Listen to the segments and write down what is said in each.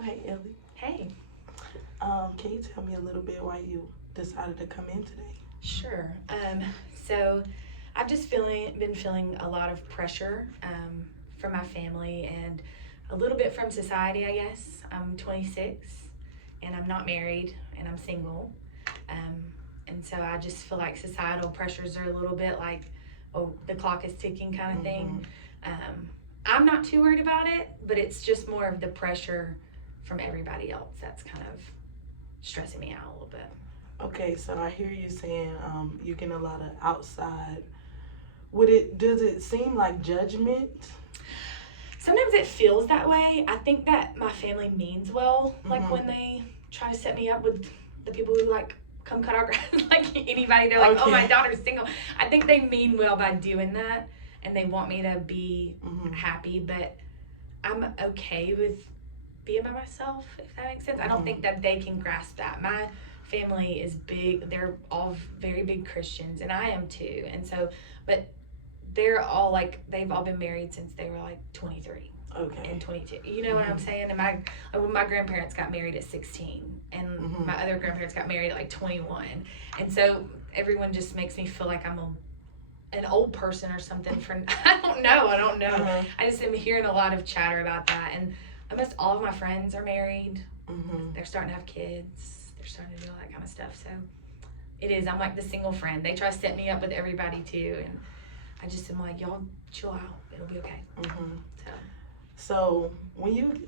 Oh, hey, Ellie. Hey. Can you tell me a little bit why you decided to come in today? Sure. So I've just been feeling a lot of pressure from my family and a little bit from society, I guess. I'm 26 and I'm not married and I'm single. Um, and so I just feel like societal pressures are a little bit like, oh, the clock is ticking kind of thing. I'm not too worried about it, but it's just more of the pressure from everybody else that's kind of stressing me out a little bit. Okay, so I hear you saying you get a lot of outside. Does it seem like judgment? Sometimes it feels that way. I think that my family means well, like Mhm. when they try to set me up with the people who like come cut our grass, like anybody. They're like, "Oh, my daughter's single." I think they mean well by doing that, and they want me to be happy. But I'm okay with being by myself, if that makes sense. I don't think that they can grasp that. My family is big. They're all very big Christians, and I am too. And so, but they're all like, they've all been married since they were like 23 and 22. You know what I'm saying? And my grandparents got married at 16, and my other grandparents got married at like 21. And so everyone just makes me feel like I'm an old person or something for I don't know. I just am hearing a lot of chatter about that, and almost all of my friends are married. They're starting to have kids. They're starting to do all that kind of stuff. So it is. I'm like the single friend. They try to set me up with everybody too, and I just am like, y'all chill out. It'll be okay. So when you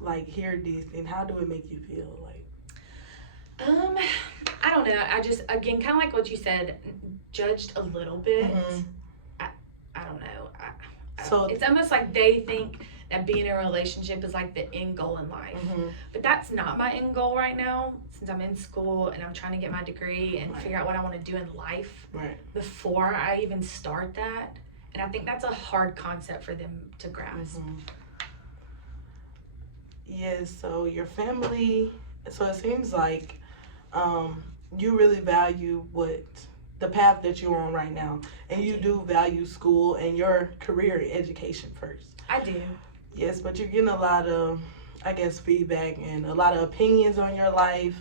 like hear these things, how do it make you feel? Like, I don't know. I just, again, kind of like what you said, judged a little bit. I don't know. So it's almost like they think that being in a relationship is like the end goal in life. But that's not my end goal right now, since I'm in school and I'm trying to get my degree and figure out what I want to do in life before I even start that. And I think that's a hard concept for them to grasp. Yes, so your family, so it seems like you really value the path that you're on right now, and you do value school and your career and education first. I do. Yes, but you're getting a lot of, I guess, feedback and a lot of opinions on your life.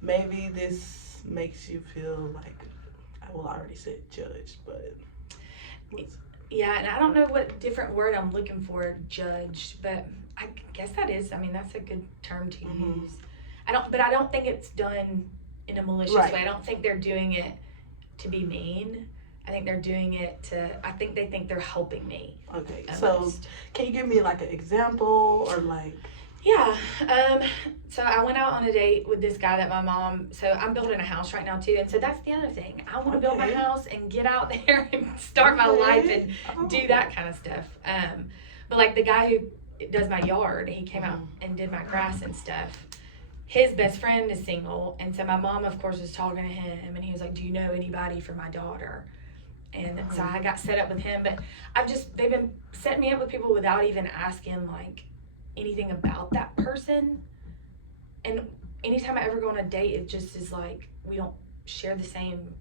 Maybe this makes you feel like, I already said judged, but. Yeah, and I don't know what different word I'm looking for, judged, but I guess that is, I mean, that's a good term to use. I don't think it's done in a malicious way. I don't think they're doing it to be mean. I think they're doing it I think they think they're helping me. Okay, so can you give me like an example or like? Yeah, so I went out on a date with this guy that my mom, so I'm building a house right now too, and so that's the other thing. I want to build my house and get out there and start my life and do that kind of stuff. But like the guy who does my yard, he came out and did my grass and stuff. His best friend is single, and so my mom, of course, was talking to him, and he was like, "Do you know anybody for my daughter?" And so I got set up with him, but they've been setting me up with people without even asking like anything about that person. And anytime I ever go on a date, it just is like we don't share the same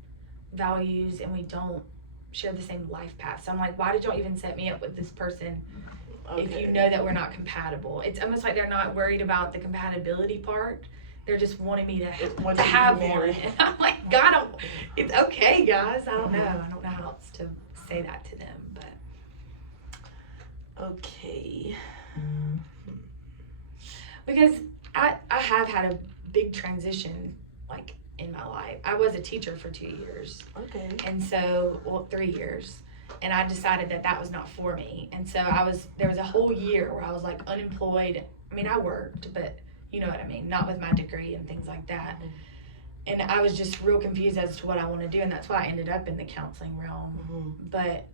values and we don't share the same life path. So I'm like, why did y'all even set me up with this person if you know that we're not compatible? It's almost like they're not worried about the compatibility part. They're just wanting me to have one. And I'm like, God, it's okay, guys. I don't know. I don't know how else to say that to them, but. Okay. Because I have had a big transition, like, in my life. I was a teacher for 2 years. Okay. And so, 3 years. And I decided that was not for me. And so there was a whole year where I was like unemployed. I mean, I worked, but you know what I mean? Not with my degree and things like that. And I was just real confused as to what I want to do. And that's why I ended up in the counseling realm. But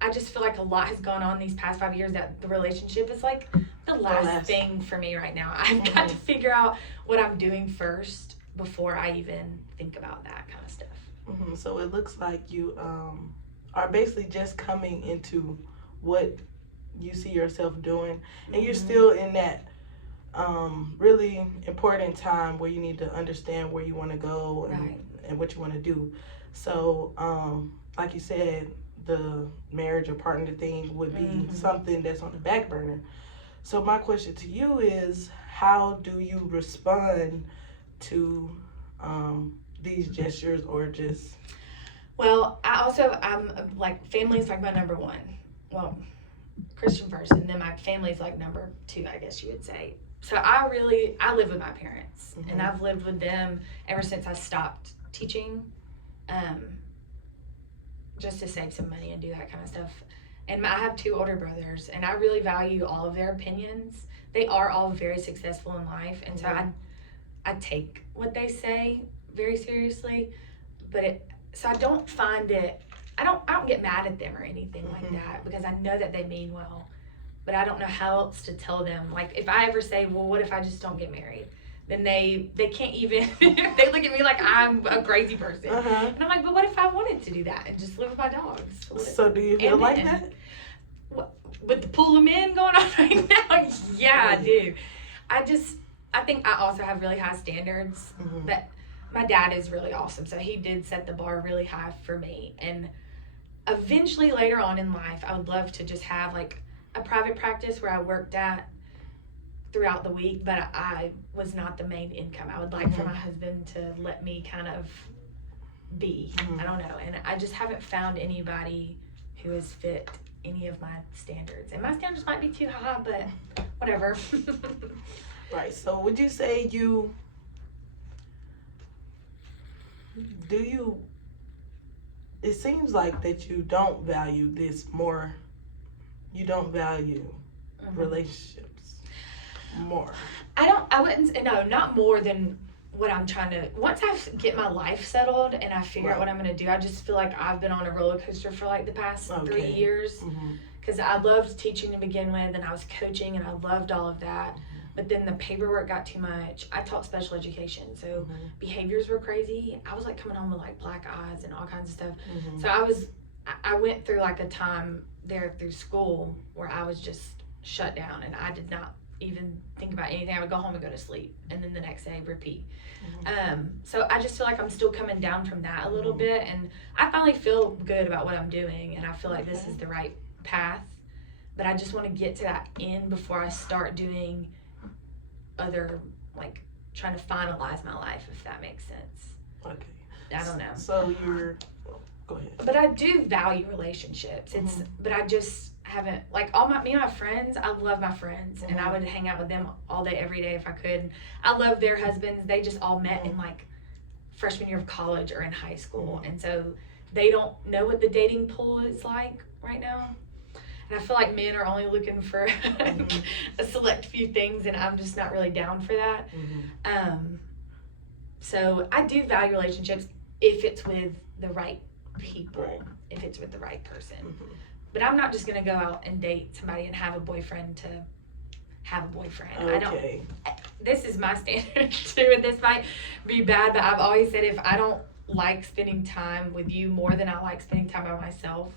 I just feel like a lot has gone on these past 5 years that the relationship is like the last thing for me right now. I've got to figure out what I'm doing first before I even think about that kind of stuff. So it looks like you are basically just coming into what you see yourself doing, and you're still in that really important time where you need to understand where you want to go and what you want to do. So like you said, the marriage or partner thing would be something that's on the back burner. So my question to you is, how do you respond to these gestures, or just? Well, I'm like, family is like my number one. Well, Christian first, and then my family is like number two, I guess you would say. So I live with my parents, and I've lived with them ever since I stopped teaching, just to save some money and do that kind of stuff. And I have two older brothers, and I really value all of their opinions. They are all very successful in life, and so I take what they say very seriously. So I don't find it. I don't get mad at them or anything like that, because I know that they mean well. But I don't know how else to tell them. Like, if I ever say, well, what if I just don't get married? Then they can't even, they look at me like I'm a crazy person. And I'm like, but what if I wanted to do that and just live with my dogs? So do you feel like that? With the pool of men going on right now, yeah, I do. I think I also have really high standards. That my dad is really awesome, so he did set the bar really high for me. And eventually, later on in life, I would love to just have like a private practice where I worked at throughout the week, but I was not the main income. I would like for my husband to let me kind of be. I don't know, and I just haven't found anybody who has fit any of my standards. And my standards might be too high, but whatever. Right. So would you say it seems like that you don't value this more, you don't value relationships more. I wouldn't say, no, not more than what I'm trying to, once I get my life settled and I figure out what I'm going to do, I just feel like I've been on a roller coaster for like the past 3 years, because I loved teaching to begin with, and I was coaching, and I loved all of that. But then the paperwork got too much. I taught special education, so behaviors were crazy. I was like coming home with like black eyes and all kinds of stuff. So I went through like a time there through school where I was just shut down, and I did not even think about anything. I would go home and go to sleep, and then the next day repeat. So I just feel like I'm still coming down from that a little bit, and I finally feel good about what I'm doing, and I feel like this is the right path. But I just want to get to that end before I start doing other, like, trying to finalize my life, if that makes sense. Okay. I don't know. So go ahead. But I do value relationships. But I just haven't, like, me and my friends, I love my friends, and I would hang out with them all day, every day if I could. I love their husbands. They just all met in like freshman year of college or in high school, and so they don't know what the dating pool is like right now. And I feel like men are only looking for a select few things, and I'm just not really down for that. So I do value relationships if it's with the right people, if it's with the right person. But I'm not just going to go out and date somebody and have a boyfriend to have a boyfriend. Okay. This is my standard too, and this might be bad, but I've always said, if I don't like spending time with you more than I like spending time by myself,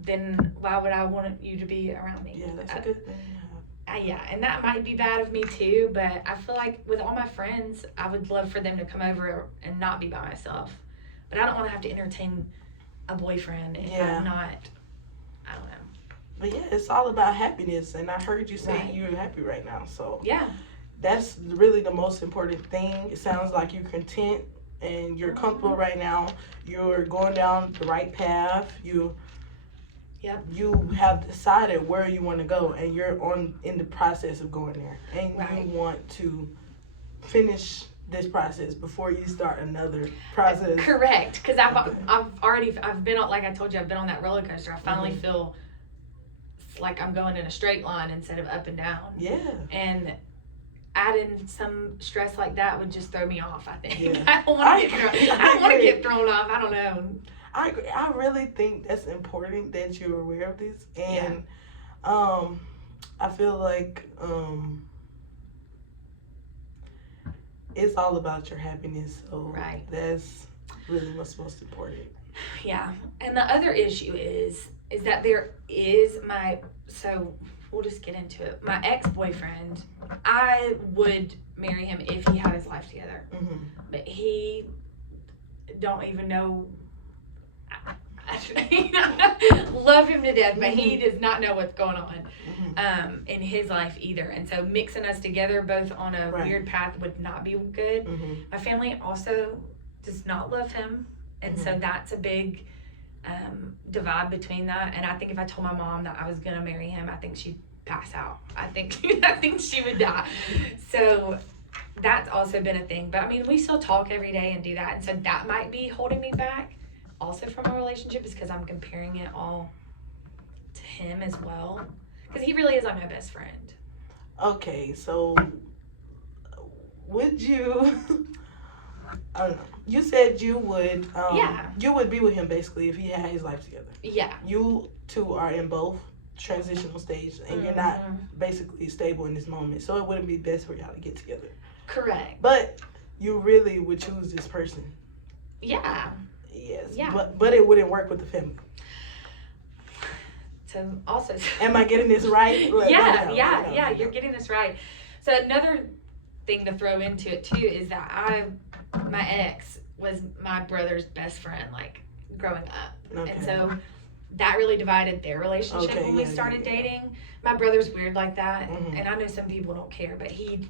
then why would I want you to be around me? Yeah, that's a good thing. Yeah, and that might be bad of me too, but I feel like with all my friends, I would love for them to come over and not be by myself. But I don't want to have to entertain a boyfriend if I'm not, I don't know. But yeah, it's all about happiness, and I heard you say you're happy right now, so yeah, that's really the most important thing. It sounds like you're content and you're comfortable right now. You're going down the right path. You have decided where you want to go, and you're in the process of going there, and you want to finish this process before you start another process. Correct, because I've been on, like I told you, I've been on that roller coaster. I finally feel like I'm going in a straight line instead of up and down. Yeah. And adding some stress like that would just throw me off, I think. Yeah. I don't want to get thrown off. I don't know. I agree. I really think that's important that you're aware of this. And I feel like it's all about your happiness. So that's really what's most important. Yeah. And the other issue is that there is so we'll just get into it. My ex-boyfriend, I would marry him if he had his life together. But he don't even know. I love him to death, but he does not know what's going on. in his life either. And so mixing us together both on a Right. weird path would not be good. My family also does not love him. And so that's a big divide between that. And I think if I told my mom that I was going to marry him, I think she'd pass out. I think she would die. So that's also been a thing. But I mean, we still talk every day and do that. And so that might be holding me back also from a relationship, is because I'm comparing it all to him as well. Because he really is like my best friend. Okay, so would you? I don't know. You said you would. You would be with him basically if he had his life together. Yeah. You two are in both transitional stages, and you're not basically stable in this moment, so it wouldn't be best for y'all to get together. Correct. But you really would choose this person. Yeah. Yes. Yeah. But it wouldn't work with the family. So also. Am I getting this right? Yeah. You're getting this right. So another thing to throw into it too is that my ex was my brother's best friend, like growing up, and so that really divided their relationship when we started dating. My brother's weird like that, and I know some people don't care, but he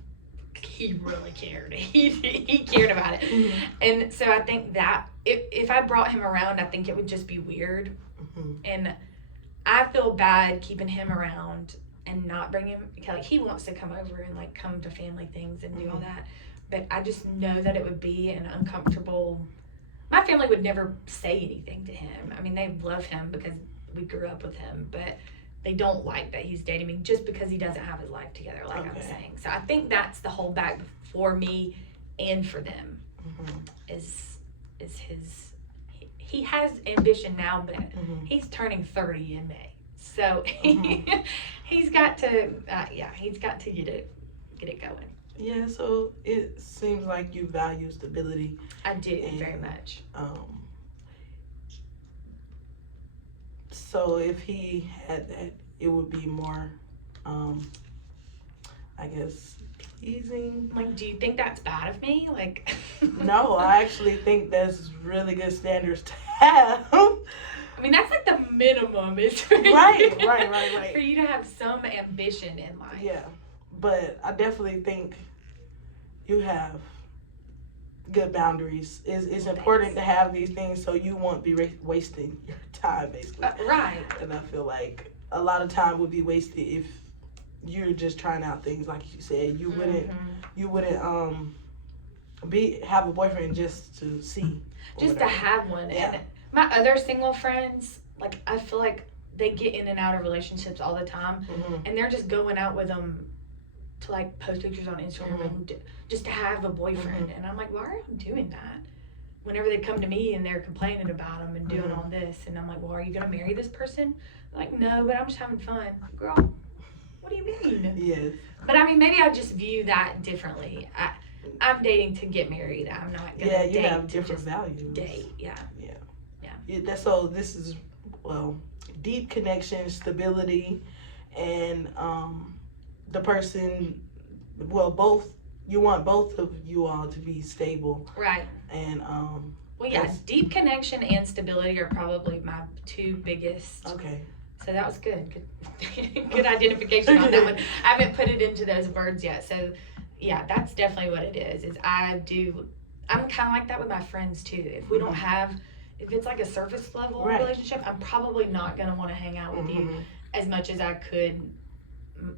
really cared. He cared about it, and so I think that if I brought him around, I think it would just be weird, and I feel bad keeping him around and not bring him, like he wants to come over and like come to family things and do all that, but I just know that it would be an uncomfortable. My family would never say anything to him. I mean, they love him because we grew up with him, but they don't like that he's dating me just because he doesn't have his life together, like I was saying. So I think that's the whole back for me and for them is his. He has ambition now, but he's turning 30 in May, so he's got to get it going. Yeah, so it seems like you value stability. I do, very much. So if he had that, it would be more, I guess, pleasing. Like, do you think that's bad of me? Like, no, I actually think that's really good standards to have. I mean, that's like the minimum is for right. for you to have some ambition in life. Yeah, but I definitely think you have good boundaries. It's important to have these things so you won't be wasting your time, basically. Right. And I feel like a lot of time would be wasted if you're just trying out things, like you said. You wouldn't have a boyfriend just to see. Just to have one. Yeah. And my other single friends, like, I feel like they get in and out of relationships all the time, and they're just going out with them to like post pictures on Instagram and just to have a boyfriend. And I'm like, why are you doing that? Whenever they come to me and they're complaining about them and doing all this, and I'm like, well, are you gonna marry this person? They're like, no, but I'm just having fun. Girl, what do you mean? Yes. But I mean, maybe I just view that differently. I'm dating to get married. I'm not gonna date you have to different just values. date. Yeah. So this is, well, deep connection, stability, and the person, well, you want both of you all to be stable. Right. And well, yeah, deep connection and stability are probably my two biggest. Okay. So that was good. Good identification on that one. I haven't put it into those words yet. So yeah, that's definitely what it is. I'm kind of like that with my friends too. If we don't have, if it's like a surface level relationship, I'm probably not going to want to hang out with you as much as I could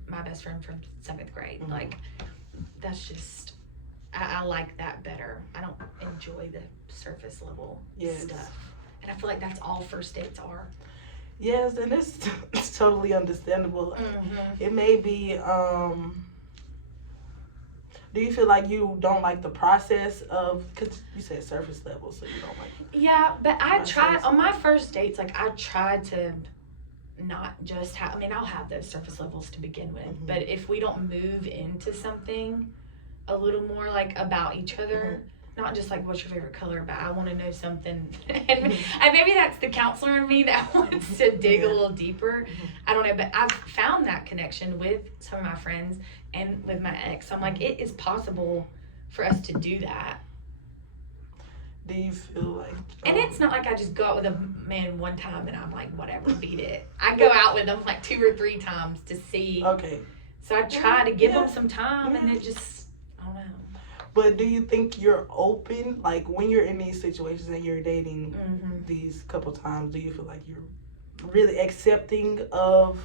my best friend from 7th grade. Like, that's just, I like that better. I don't enjoy the surface level stuff. And I feel like that's all first dates are. Yes, and it's totally understandable. It may be, do you feel like you don't like the process of, because you said surface level, so you don't like it? Yeah, but I try, on my first dates, like, I try to not just have, I mean, I'll have those surface levels to begin with, but if we don't move into something a little more, like, about each other, not just like, what's your favorite color, but I want to know something, and maybe that's the counselor in me that wants to dig a little deeper. I don't know, but I've found that connection with some of my friends and with my ex. I'm like, it is possible for us to do that. Do you feel like? And it's not like I just go out with a man one time and I'm like, whatever, beat it. I go out with them like 2 or 3 times to see. Okay. So I try to give them some time, and it just, I don't know. But do you think you're open, like when you're in these situations and you're dating these couple times, do you feel like you're really accepting of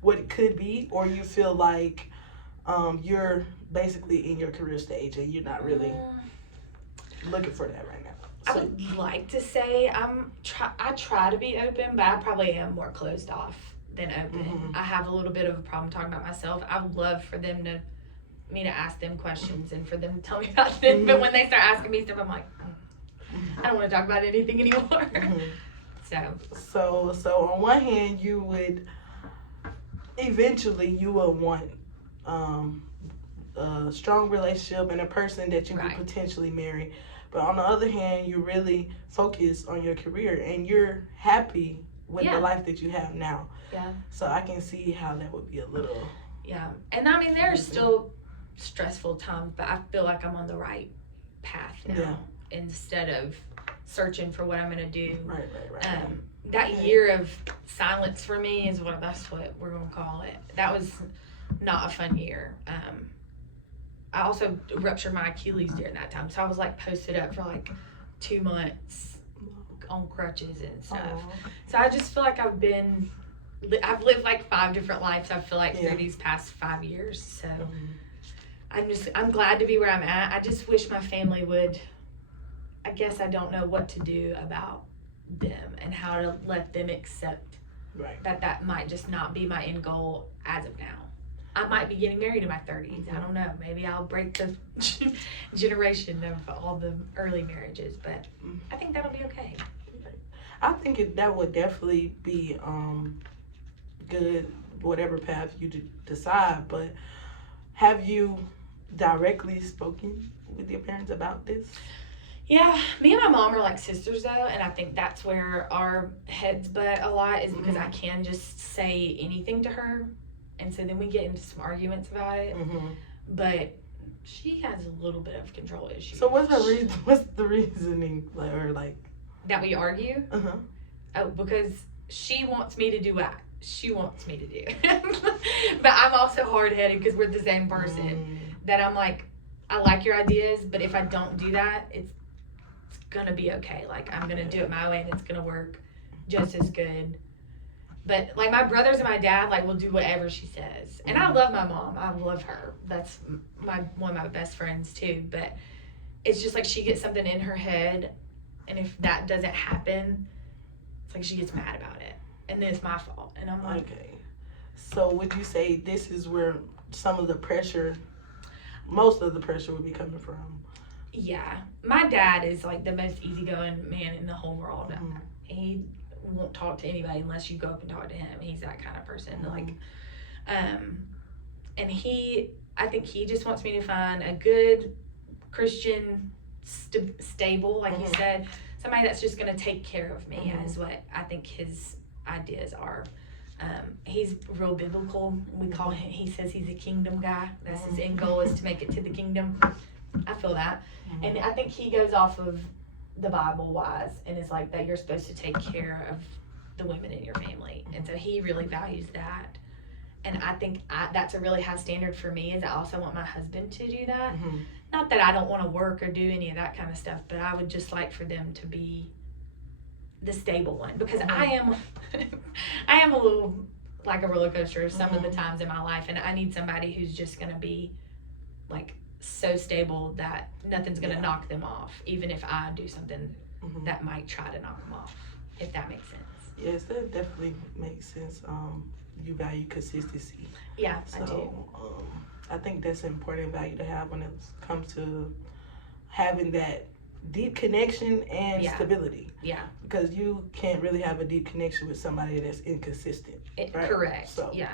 what it could be, or you feel like you're basically in your career stage and you're not really looking for that right now? I would like to say I try to be open, but I probably am more closed off than open. I have a little bit of a problem talking about myself. I would love for me to ask them questions and for them to tell me about them. But when they start asking me stuff, I'm like, I don't want to talk about anything anymore. So on one hand, you would eventually want a strong relationship and a person that you could potentially marry. But on the other hand, you really focus on your career and you're happy with the life that you have now. Yeah. So I can see how that would be a little. Yeah. And I mean, there's still stressful times, but I feel like I'm on the right path now instead of searching for what I'm going to do. Right. That year of silence for me that's what we're going to call it. That was not a fun year. I also ruptured my Achilles during that time. So I was like posted up for like 2 months on crutches and stuff. Aww. So I just feel like I've lived like 5 different lives, I feel like, through these past 5 years. So I'm glad to be where I'm at. I just wish my family would, I guess I don't know what to do about them and how to let them accept that might just not be my end goal as of now. I might be getting married in my 30s. I don't know. Maybe I'll break the generation of all the early marriages, but I think that'll be okay. I think that would definitely be good, whatever path you decide. But have you directly spoken with your parents about this? Yeah, me and my mom are like sisters though, and I think that's where our heads butt a lot is because I can just say anything to her. And so then we get into some arguments about it, but she has a little bit of control issues. So what's the reasoning, like that we argue? Oh, because she wants me to do what she wants me to do, but I'm also hard-headed because we're the same person. That I'm like, I like your ideas, but if I don't do that, it's gonna be okay. Like I'm gonna do it my way, and it's gonna work just as good. But like my brothers and my dad like will do whatever she says. And I love my mom. I love her. That's one of my best friends too. But it's just like she gets something in her head, and if that doesn't happen, it's like she gets mad about it. And then it's my fault. And I'm like, okay. So would you say this is where most of the pressure would be coming from? Yeah. My dad is like the most easygoing man in the whole world. He won't talk to anybody unless you go up and talk to him. He's that kind of person. Like, and I think he just wants me to find a good Christian, stable, like you said, somebody that's just going to take care of me is what I think his ideas are. He's real biblical. He says he's a kingdom guy. That's his end goal, is to make it to the kingdom. I feel that. And I think he goes off of the Bible wise and is like that you're supposed to take care of the women in your family. And so he really values that. And I think that's a really high standard for me, is I also want my husband to do that. Not that I don't want to work or do any of that kind of stuff, but I would just like for them to be the stable one, because I am a little like a roller coaster some of the times in my life, and I need somebody who's just going to be like so stable that nothing's going to knock them off, even if I do something that might try to knock them off, if that makes sense. Yes, that definitely makes sense. You value consistency. Yeah, I do. I think that's an important value to have when it comes to having that deep connection and stability. Yeah. Because you can't really have a deep connection with somebody that's inconsistent. Right? Correct. So. Yeah.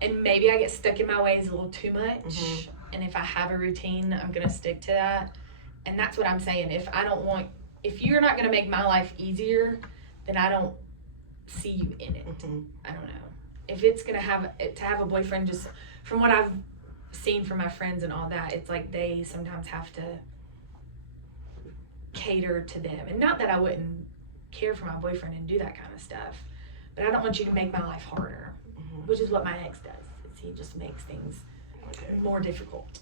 And maybe I get stuck in my ways a little too much. And if I have a routine, I'm going to stick to that. And that's what I'm saying. If you're not going to make my life easier, then I don't see you in it. I don't know. If it's going to have a boyfriend, just from what I've seen from my friends and all that, it's like they sometimes have to cater to them. And not that I wouldn't care for my boyfriend and do that kind of stuff, but I don't want you to make my life harder, which is what my ex does. Is he just makes things more difficult.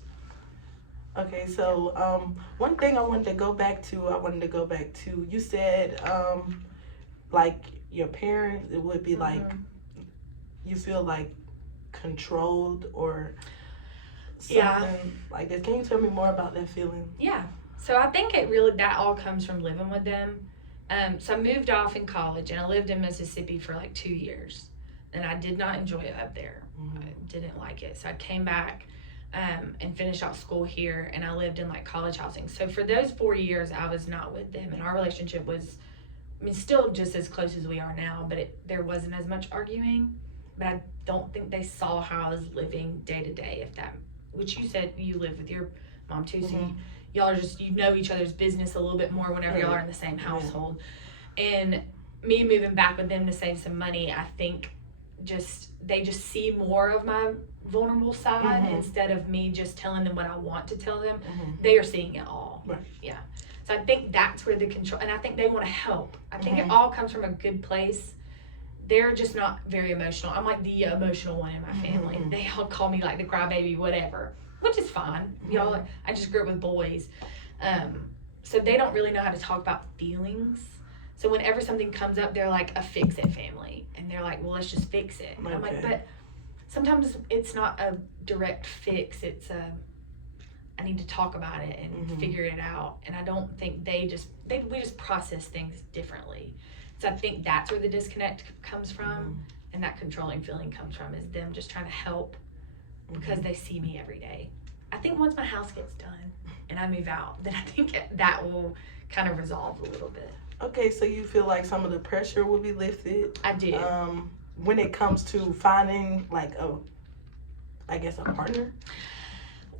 Okay, so one thing I wanted to go back to, you said like your parents, it would be like, you feel like controlled or something like that. Can you tell me more about that feeling? Yeah. So I think that all comes from living with them. So I moved off in college and I lived in Mississippi for like 2 years, and I did not enjoy it up there. I didn't like it. So I came back and finished out school here, and I lived in like college housing. So for those 4 years, I was not with them, and our relationship was, I mean, still just as close as we are now, but there wasn't as much arguing. But I don't think they saw how I was living day to day, which you said you live with your mom too, so y'all are just, you know each other's business a little bit more whenever y'all are in the same household. And me moving back with them to save some money, I think they just see more of my vulnerable side instead of me just telling them what I want to tell them. They are seeing it all. Right. Yeah. So I think that's where the control, and I think they want to help. I think it all comes from a good place. They're just not very emotional. I'm like the emotional one in my family. They all call me like the crybaby, whatever, which is fine. Y'all, I just grew up with boys. So they don't really know how to talk about feelings. So whenever something comes up, they're like a fix-it family. And they're like, well, let's just fix it. And I'm like, but sometimes it's not a direct fix. It's I need to talk about it and figure it out. And I don't think we just process things differently. So I think that's where the disconnect comes from, and that controlling feeling comes from, is them just trying to help because they see me every day. I think once my house gets done and I move out, then I think that will kind of resolve a little bit. Okay, so you feel like some of the pressure will be lifted. I do. When it comes to finding like a partner.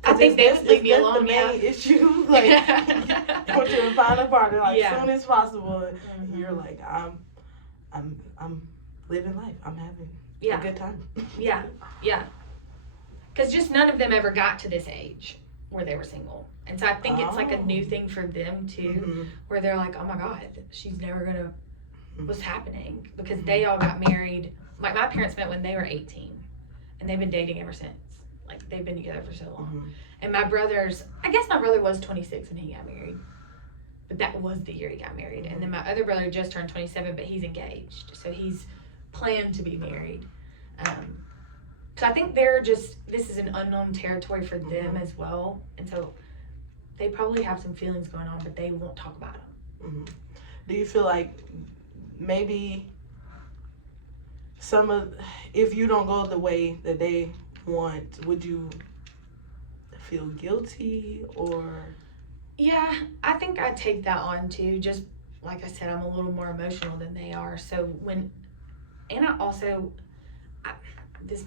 I think they would leave me alone. That's the main issue. Like, you want to find a partner as soon as possible. You're like, I'm living life. I'm having a good time. Yeah. Because just none of them ever got to this age where they were single, and so I think it's like a new thing for them too, where they're like, oh my God, she's never gonna. What's happening? Because they all got married. Like my parents met when they were 18, and they've been dating ever since. Like they've been together for so long. And my brother was 26 when he got married, but that was the year he got married. And then my other brother just turned 27, but he's engaged, so he's planned to be married. So I think this is an unknown territory for them as well, and so they probably have some feelings going on, but they won't talk about them. Do you feel like maybe if you don't go the way that they want, would you feel guilty or? Yeah, I think I take that on too. Just like I said, I'm a little more emotional than they are. So I almost feel it's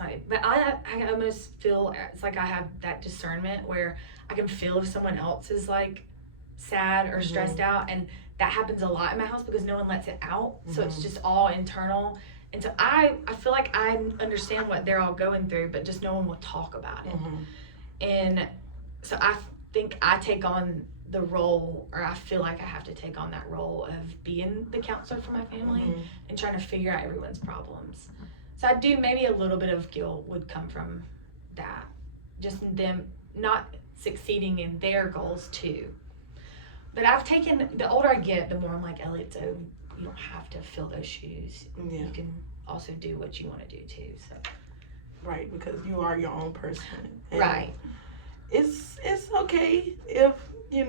like I have that discernment where I can feel if someone else is like sad or stressed out, and that happens a lot in my house because no one lets it out. So it's just all internal. And so I feel like I understand what they're all going through, but just no one will talk about it. And so I think I take on the role, or I feel like I have to take on that role of being the counselor for my family and trying to figure out everyone's problems. So I do, maybe a little bit of guilt would come from that. Just them not succeeding in their goals too. But the older I get, the more I'm like, Elliot, so you don't have to fill those shoes. Yeah. You can also do what you want to do too. So. Right, because you are your own person. And right. It's okay if you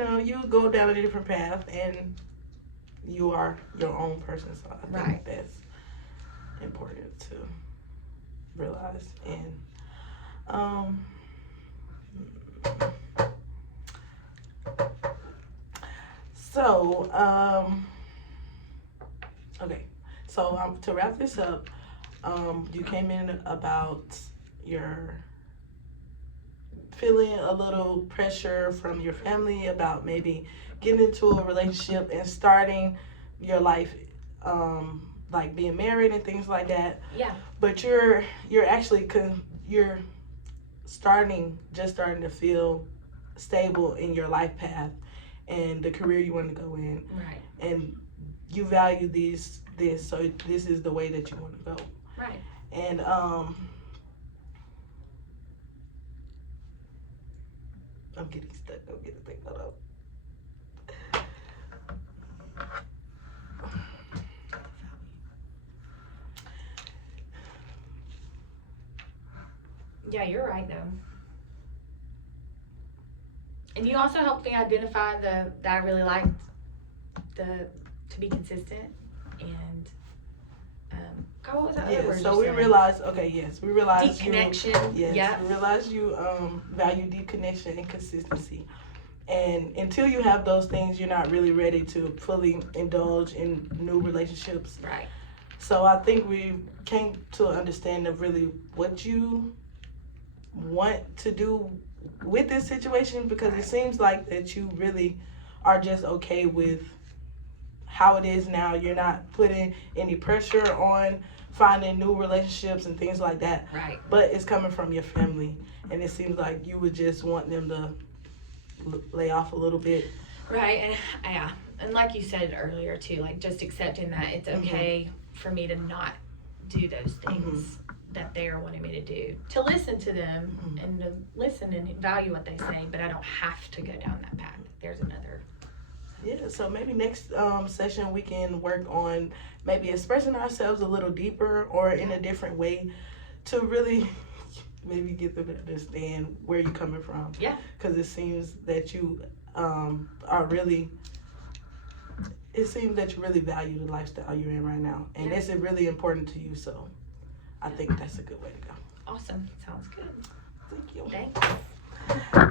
go down a different path and you are your own person. So I think that's important to realize. And okay, so to wrap this up, you came in about your feeling a little pressure from your family about maybe getting into a relationship and starting your life, like being married and things like that. Yeah. But you're actually you're starting to feel stable in your life path, and the career you want to go in, Right. and you value this, so this is the way that you want to go. Right. And I'm getting stuck. I'm getting stuck. Hold up. Yeah, you're right though. And you also helped me identify that I really liked to be consistent and God, what was that other Yeah, word so you we said? realized, we realized Deep you, connection. yes, Yeah. we realized you value deep connection and consistency. And until you have those things, you're not really ready to fully indulge in new relationships. Right. So I think we came to an understanding of really what you want to do with this situation, because it seems like that you really are just okay with how it is now. You're not putting any pressure on finding new relationships and things like that. Right. But it's coming from your family, and it seems like you would just want them to lay off a little bit. Right. And yeah. And like you said earlier too, like just accepting that it's okay for me to not do those things that they're wanting me to do. To listen to them and to listen and value what they say, but I don't have to go down that path. There's another. Yeah, so maybe next session we can work on maybe expressing ourselves a little deeper or in a different way to really maybe get them to understand where you're coming from. Yeah. Because it seems that you really value the lifestyle you're in right now. And it's really important to you, so I think that's a good way to go. Awesome. Sounds good. Thank you. Thanks.